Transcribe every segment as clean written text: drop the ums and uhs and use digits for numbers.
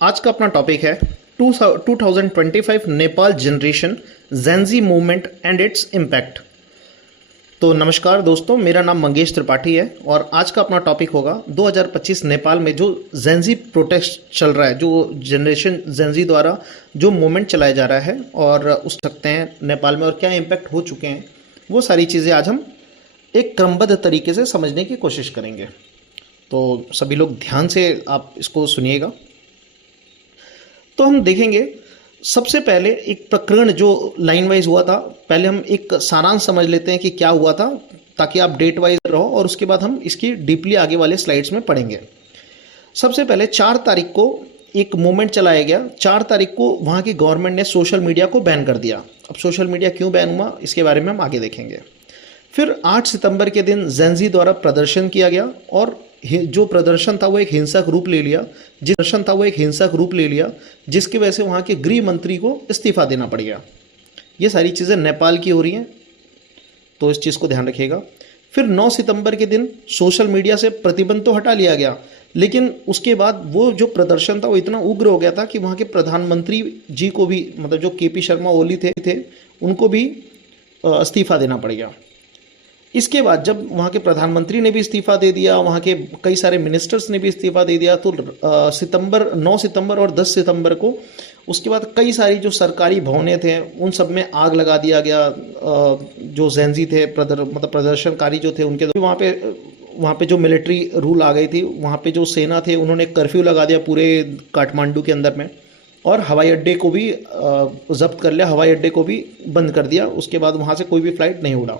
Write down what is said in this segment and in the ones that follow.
आज का अपना टॉपिक है 2025 Nepal generation Gen Z movement and its impact. तो नमस्कार दोस्तों, मेरा नाम मंगेश त्रिपाठी है और आज का अपना टॉपिक होगा 2025 नेपाल में जो जेंजी प्रोटेस्ट चल रहा है, जो जनरेशन जेंजी द्वारा जो मूवमेंट चलाया जा रहा है और उस सकते हैं नेपाल में और क्या इम्पैक्ट हो चुके हैं, वो सारी चीज़ें आज हम एक क्रमबद्ध तरीके से समझने की कोशिश करेंगे। तो सभी लोग ध्यान से आप इसको सुनिएगा। तो हम देखेंगे सबसे पहले एक प्रकरण जो लाइन वाइज हुआ था, पहले हम एक सारांश समझ लेते हैं कि क्या हुआ था, ताकि आप डेट वाइज रहो और उसके बाद हम इसकी डीपली आगे वाले स्लाइड्स में पढ़ेंगे। सबसे पहले 4 तारीख को एक मूवमेंट चलाया गया। 4 तारीख को वहाँ की गवर्नमेंट ने सोशल मीडिया को बैन कर दिया। अब सोशल मीडिया क्यों बैन हुआ, इसके बारे में हम आगे देखेंगे। फिर 8 सितंबर के दिन जेंजी द्वारा प्रदर्शन किया गया और जो प्रदर्शन था वो एक हिंसक रूप ले लिया, जिसकी वजह से वहाँ के गृह मंत्री को इस्तीफा देना पड़ गया। ये सारी चीज़ें नेपाल की हो रही हैं, तो इस चीज़ को ध्यान रखिएगा। फिर 9 सितंबर के दिन सोशल मीडिया से प्रतिबंध तो हटा लिया गया, लेकिन उसके बाद वो जो प्रदर्शन था वो इतना उग्र हो गया था कि वहाँ के प्रधानमंत्री जी को भी, मतलब जो केपी शर्मा ओली थे उनको भी इस्तीफा देना पड़ गया। इसके बाद जब वहाँ के प्रधानमंत्री ने भी इस्तीफा दे दिया, वहाँ के कई सारे मिनिस्टर्स ने भी इस्तीफा दे दिया, तो 9 सितंबर और 10 सितंबर को उसके बाद कई सारी जो सरकारी भवनें थे उन सब में आग लगा दिया गया। जो जेंजी थे प्रदर्शनकारी जो थे उनके वहाँ पे जो मिलिट्री रूल आ गई थी, वहाँ पे जो सेना थे उन्होंने कर्फ्यू लगा दिया पूरे काठमांडू के अंदर में, और हवाई अड्डे को भी जब्त कर लिया, हवाई अड्डे को भी बंद कर दिया। उसके बाद वहाँ से कोई भी फ्लाइट नहीं उड़ा।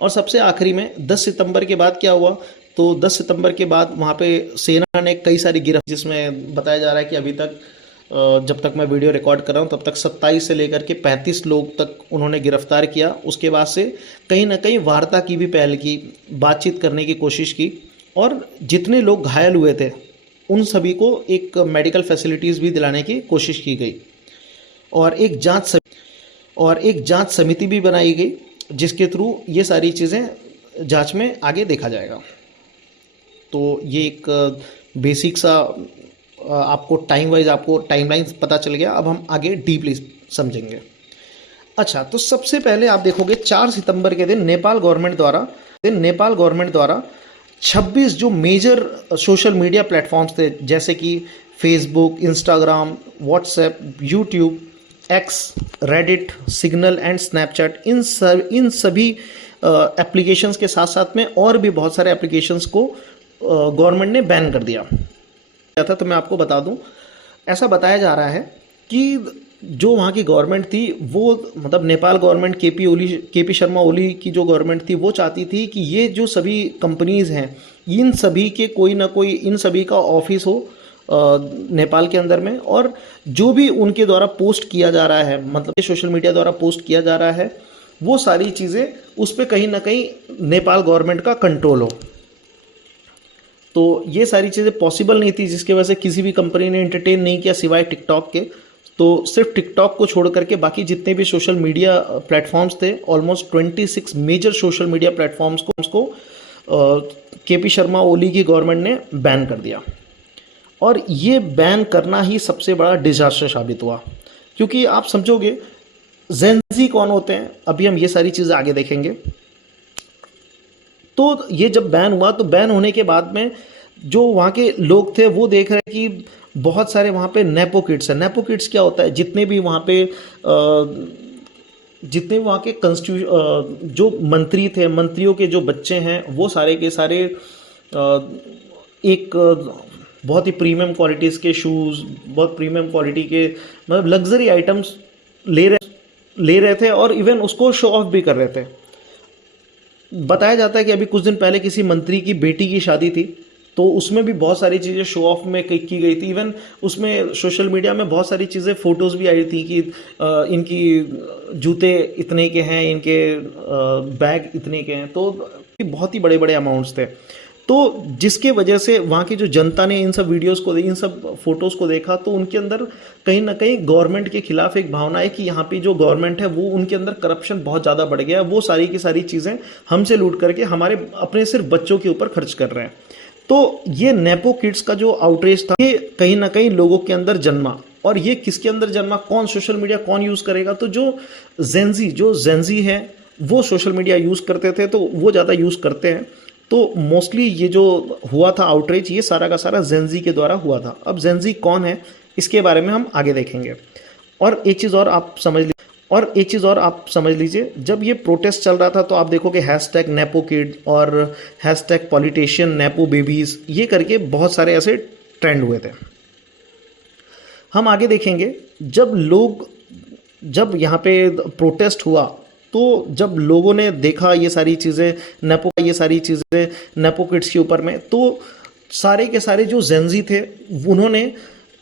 और सबसे आखिरी में 10 सितंबर के बाद क्या हुआ, तो 10 सितंबर के बाद वहाँ पे सेना ने कई सारी गिरफ्तार, जिसमें बताया जा रहा है कि अभी तक जब तक मैं वीडियो रिकॉर्ड कर रहा हूँ तब तक 27 से लेकर के 35 लोग तक उन्होंने गिरफ्तार किया। उसके बाद से कहीं ना कहीं वार्ता की भी पहल की, बातचीत करने की कोशिश की, और जितने लोग घायल हुए थे उन सभी को एक मेडिकल फैसिलिटीज़ भी दिलाने की कोशिश की गई, और एक जांच समिति भी बनाई गई, जिसके थ्रू ये सारी चीज़ें जांच में आगे देखा जाएगा। तो ये एक बेसिक सा आपको टाइम वाइज आपको टाइमलाइन पता चल गया। अब हम आगे डीपली समझेंगे। अच्छा, तो सबसे पहले आप देखोगे 4 सितंबर के दिन नेपाल गवर्नमेंट द्वारा 26 जो मेजर सोशल मीडिया प्लेटफॉर्म्स थे, जैसे कि Facebook, Instagram, WhatsApp, YouTube, X, Reddit, Signal and Snapchat, इन सभी एप्लीकेशंस के साथ साथ में और भी बहुत सारे एप्लीकेशंस को गवर्नमेंट ने बैन कर दिया था। तो मैं आपको बता दूं, ऐसा बताया जा रहा है कि जो वहाँ की गवर्नमेंट थी वो, मतलब नेपाल गवर्नमेंट, केपी शर्मा ओली की जो गवर्नमेंट थी वो चाहती थी कि ये जो सभी कंपनीज़ हैं इन सभी के कोई ना कोई, इन सभी का ऑफिस हो नेपाल के अंदर में, और जो भी उनके द्वारा पोस्ट किया जा रहा है, मतलब सोशल मीडिया द्वारा पोस्ट किया जा रहा है, वो सारी चीज़ें उस पर कहीं ना कहीं नेपाल गवर्नमेंट का कंट्रोल हो। तो ये सारी चीज़ें पॉसिबल नहीं थी, जिसकी वजह से किसी भी कंपनी ने एंटरटेन नहीं किया सिवाय टिकटॉक के। तो सिर्फ टिकटॉक को छोड़ करके बाकी जितने भी सोशल मीडिया प्लेटफॉर्म्स थे, almost 26 major social media platforms को केपी शर्मा ओली की गवर्नमेंट ने बैन कर दिया। और ये बैन करना ही सबसे बड़ा डिजास्टर साबित हुआ, क्योंकि आप समझोगे जेंजी कौन होते हैं, अभी हम ये सारी चीज़ें आगे देखेंगे। तो ये जब बैन हुआ, तो बैन होने के बाद में जो वहाँ के लोग थे वो देख रहे हैं कि बहुत सारे वहाँ पे नेपो किड्स हैं। नेपो किड्स क्या होता है, जितने भी वहाँ के जो मंत्री थे, मंत्रियों के जो बच्चे हैं, वो सारे के सारे एक बहुत ही प्रीमियम क्वालिटीज़ के शूज़, बहुत प्रीमियम क्वालिटी के, मतलब लग्जरी आइटम्स ले रहे थे, और इवन उसको शो ऑफ भी कर रहे थे। बताया जाता है कि अभी कुछ दिन पहले किसी मंत्री की बेटी की शादी थी, तो उसमें भी बहुत सारी चीज़ें शो ऑफ में की गई थी। इवन उसमें सोशल मीडिया में बहुत सारी चीज़ें, फ़ोटोज़ भी आई थी कि इनकी जूते इतने के हैं, इनके बैग इतने के हैं, तो बहुत ही बड़े बड़े अमाउंट्स थे। तो जिसके वजह से वहाँ की जो जनता ने इन सब वीडियोस को, इन सब फोटोज़ को देखा, तो उनके अंदर कहीं ना कहीं गवर्नमेंट के खिलाफ एक भावना है कि यहाँ पे जो गवर्नमेंट है वो, उनके अंदर करप्शन बहुत ज़्यादा बढ़ गया है, वो सारी की सारी चीज़ें हमसे लूट करके हमारे अपने सिर्फ बच्चों के ऊपर खर्च कर रहे हैं। तो ये नेपो किड्स का जो आउटरीच था ये कहीं ना कहीं लोगों के अंदर जन्मा, और ये किसके अंदर जन्मा, कौन सोशल मीडिया कौन यूज़ करेगा, तो जो जेंजी है वो सोशल मीडिया यूज़ करते थे, तो वो ज़्यादा यूज़ करते हैं। तो मोस्टली ये जो हुआ था आउटरीच, ये सारा का सारा जेंजी के द्वारा हुआ था। अब जेंजी कौन है इसके बारे में हम आगे देखेंगे। और एक चीज़ और आप समझ लीजिए, जब ये प्रोटेस्ट चल रहा था तो आप देखोगे हैशटैग नेपो किड और हैशटैग पॉलिटिशियन नेपो बेबीज, ये करके बहुत सारे ऐसे ट्रेंड हुए थे। हम आगे देखेंगे, जब यहाँ पे प्रोटेस्ट हुआ तो जब लोगों ने देखा ये सारी चीज़ें नेपो किड्स के ऊपर में, तो सारे के सारे जो जेंजी थे उन्होंने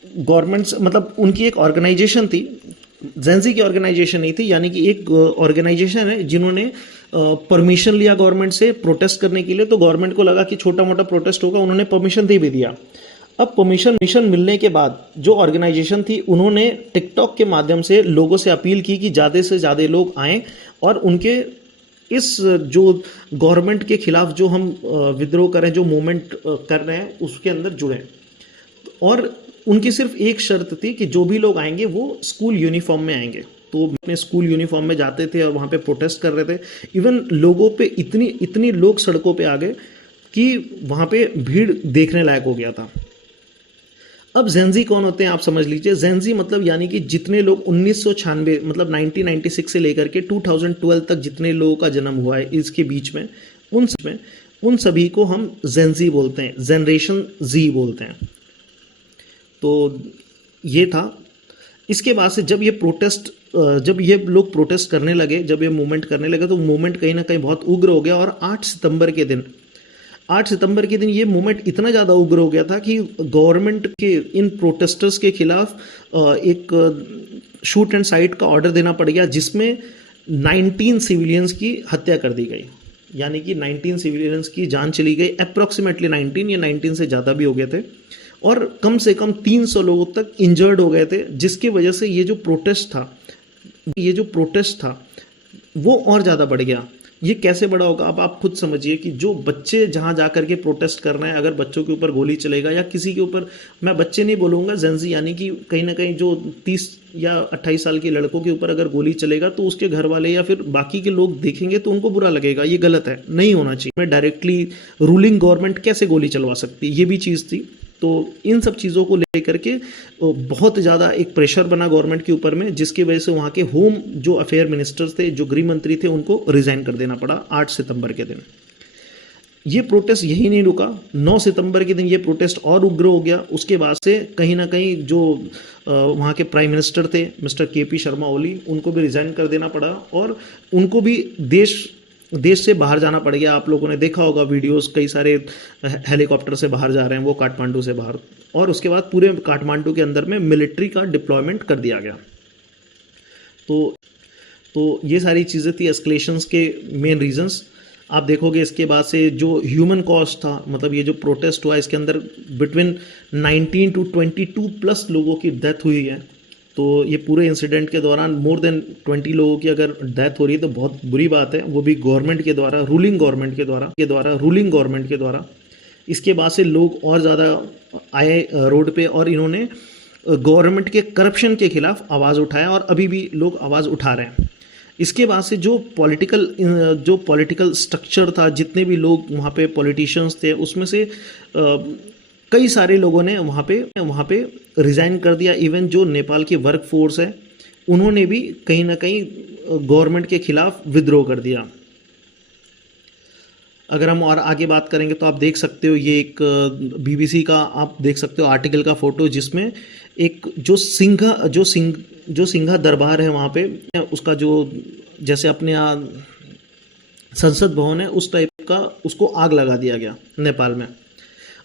गवर्नमेंट, मतलब उनकी एक ऑर्गेनाइजेशन थी, जेंजी की ऑर्गेनाइजेशन नहीं थी, यानी कि एक ऑर्गेनाइजेशन है जिन्होंने परमिशन लिया गवर्नमेंट से प्रोटेस्ट करने के लिए। तो गवर्नमेंट को लगा कि छोटा मोटा प्रोटेस्ट होगा, उन्होंने परमिशन दे भी दिया। अब परमिशन मिलने के बाद जो ऑर्गेनाइजेशन थी उन्होंने टिकटॉक के माध्यम से लोगों से अपील की कि ज़्यादा से ज़्यादा लोग आएँ और उनके इस जो गवर्नमेंट के खिलाफ जो हम विद्रोह करें, जो मूवमेंट कर रहे हैं, उसके अंदर जुड़ें। और उनकी सिर्फ एक शर्त थी कि जो भी लोग आएंगे वो स्कूल यूनिफॉर्म में आएंगे। तो अपने स्कूल यूनिफॉर्म में जाते थे और वहाँ पे प्रोटेस्ट कर रहे थे। इवन लोगों पे इतनी लोग सड़कों पे आ गए कि वहाँ पे भीड़ देखने लायक हो गया था। अब जेंजी कौन होते हैं आप समझ लीजिए। जेंजी मतलब यानी कि जितने लोग 1996 मतलब 1996 से लेकर के 2012 तक जितने लोगों का जन्म हुआ है इसके बीच में, उन सभी को हम जेंजी बोलते हैं, जनरेशन जी बोलते हैं। तो ये था। इसके बाद से जब ये लोग प्रोटेस्ट करने लगे, जब ये मूवमेंट करने लगे, तो मूवमेंट कहीं ना कहीं बहुत उग्र हो गया। और 8 सितंबर के दिन ये मूवमेंट इतना ज़्यादा उग्र हो गया था कि गवर्नमेंट के इन प्रोटेस्टर्स के खिलाफ एक शूट एंड साइट का ऑर्डर देना पड़ गया, जिसमें 19 सिविलियंस की हत्या कर दी गई। यानी कि 19 सिविलियंस की जान चली गई, अप्रॉक्सीमेटली 19 या 19 से ज़्यादा भी हो गए थे। और कम से कम 300 लोगों तक इंजर्ड हो गए थे, जिसकी वजह से ये जो प्रोटेस्ट था वो और ज़्यादा बढ़ गया। ये कैसे बड़ा होगा, अब आप खुद समझिए कि जो बच्चे जहाँ जा कर के प्रोटेस्ट कर रहे हैं, अगर बच्चों के ऊपर गोली चलेगा या किसी के ऊपर, मैं बच्चे नहीं बोलूँगा, जेंजी यानी कि कहीं ना कहीं जो 30 या 28 साल के लड़कों के ऊपर अगर गोली चलेगा तो उसके घर वाले या फिर बाकी के लोग देखेंगे तो उनको बुरा लगेगा। ये गलत है, नहीं होना चाहिए। मैं डायरेक्टली रूलिंग गवर्नमेंट कैसे गोली चलवा सकती, ये भी चीज़ थी। तो इन सब चीज़ों को लेकर के बहुत ज़्यादा एक प्रेशर बना गवर्नमेंट के ऊपर में, जिसकी वजह से वहाँ के होम जो अफेयर मिनिस्टर्स थे, जो गृह मंत्री थे, उनको रिज़ाइन कर देना पड़ा 8 सितंबर के दिन। ये प्रोटेस्ट यही नहीं रुका, 9 सितंबर के दिन ये प्रोटेस्ट और उग्र हो गया। उसके बाद से कहीं ना कहीं जो वहाँ के प्राइम मिनिस्टर थे मिस्टर KP शर्मा ओली, उनको भी रिज़ाइन कर देना पड़ा और उनको भी देश से बाहर जाना पड़ गया। आप लोगों ने देखा होगा वीडियोस, कई सारे हेलीकॉप्टर से बाहर जा रहे हैं वो काठमांडू से बाहर। और उसके बाद पूरे काठमांडू के अंदर में मिलिट्री का डिप्लॉयमेंट कर दिया गया। तो ये सारी चीज़ें थी एस्केलेशंस के मेन रीजंस। आप देखोगे इसके बाद से जो ह्यूमन कॉस्ट था, मतलब ये जो प्रोटेस्ट हुआ, इसके अंदर बिटवीन 19 to 22 प्लस लोगों की डेथ हुई है। तो ये पूरे इंसिडेंट के दौरान मोर देन 20 लोगों की अगर डेथ हो रही है तो बहुत बुरी बात है, वो भी गवर्नमेंट के द्वारा, रूलिंग गवर्नमेंट के द्वारा। इसके बाद से लोग और ज़्यादा आए रोड पे और इन्होंने गवर्नमेंट के करप्शन के खिलाफ आवाज़ उठाया और अभी भी लोग आवाज़ उठा रहे हैं। इसके बाद से जो पॉलिटिकल स्ट्रक्चर था, जितने भी लोग वहाँ पे पॉलिटिशियंस थे, उसमें से कई सारे लोगों ने वहाँ पे रिज़ाइन कर दिया। इवन जो नेपाल की वर्क फोर्स है, उन्होंने भी कहीं ना कहीं गवर्नमेंट के खिलाफ विद्रोह कर दिया। अगर हम और आगे बात करेंगे तो आप देख सकते हो, ये एक BBC का आप देख सकते हो आर्टिकल का फोटो, जिसमें एक जो सिंघा दरबार है वहाँ पे, उसका जो जैसे अपने यहाँ संसद भवन है उस टाइप का, उसको आग लगा दिया गया नेपाल में,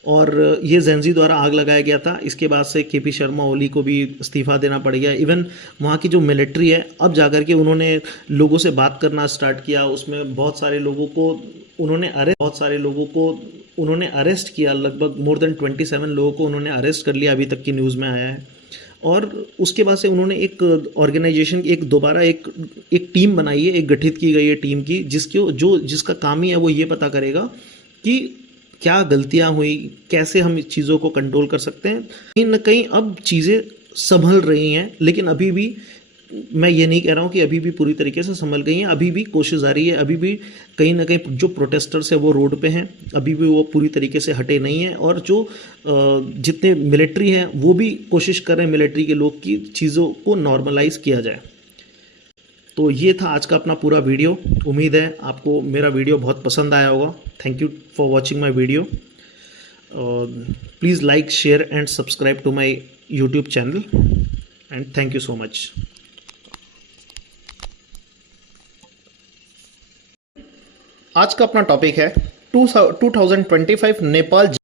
और ये जेंजी द्वारा आग लगाया गया था। इसके बाद से KP शर्मा ओली को भी इस्तीफ़ा देना पड़ गया। इवन वहाँ की जो मिलिट्री है, अब जाकर के उन्होंने लोगों से बात करना स्टार्ट किया। उसमें बहुत सारे लोगों को उन्होंने अरेस्ट किया, लगभग मोर देन 27 लोगों को उन्होंने अरेस्ट कर लिया, अभी तक की न्यूज़ में आया है। और उसके बाद से उन्होंने एक ऑर्गेनाइजेशन, दोबारा एक टीम बनाई है, एक गठित की गई है टीम की, जिसका काम ही है वो ये पता करेगा कि क्या गलतियां हुई, कैसे हम इस चीज़ों को कंट्रोल कर सकते हैं। कहीं ना कहीं अब चीज़ें संभल रही हैं, लेकिन अभी भी मैं ये नहीं कह रहा हूँ कि अभी भी पूरी तरीके से संभल गई हैं, अभी भी कोशिश जारी है, अभी भी कहीं ना कहीं जो प्रोटेस्टर्स है वो रोड पे हैं, अभी भी वो पूरी तरीके से हटे नहीं हैं, और जो जितने मिलिट्री हैं वो भी कोशिश कर रहे हैं मिलिट्री के लोग की चीज़ों को नॉर्मलाइज किया जाए। तो ये था आज का अपना पूरा वीडियो। उम्मीद है आपको मेरा वीडियो बहुत पसंद आया होगा। Thank you for watching my video. Please like, share and subscribe to my YouTube channel and thank you so much. आज का अपना टॉपिक है 2025 नेपाल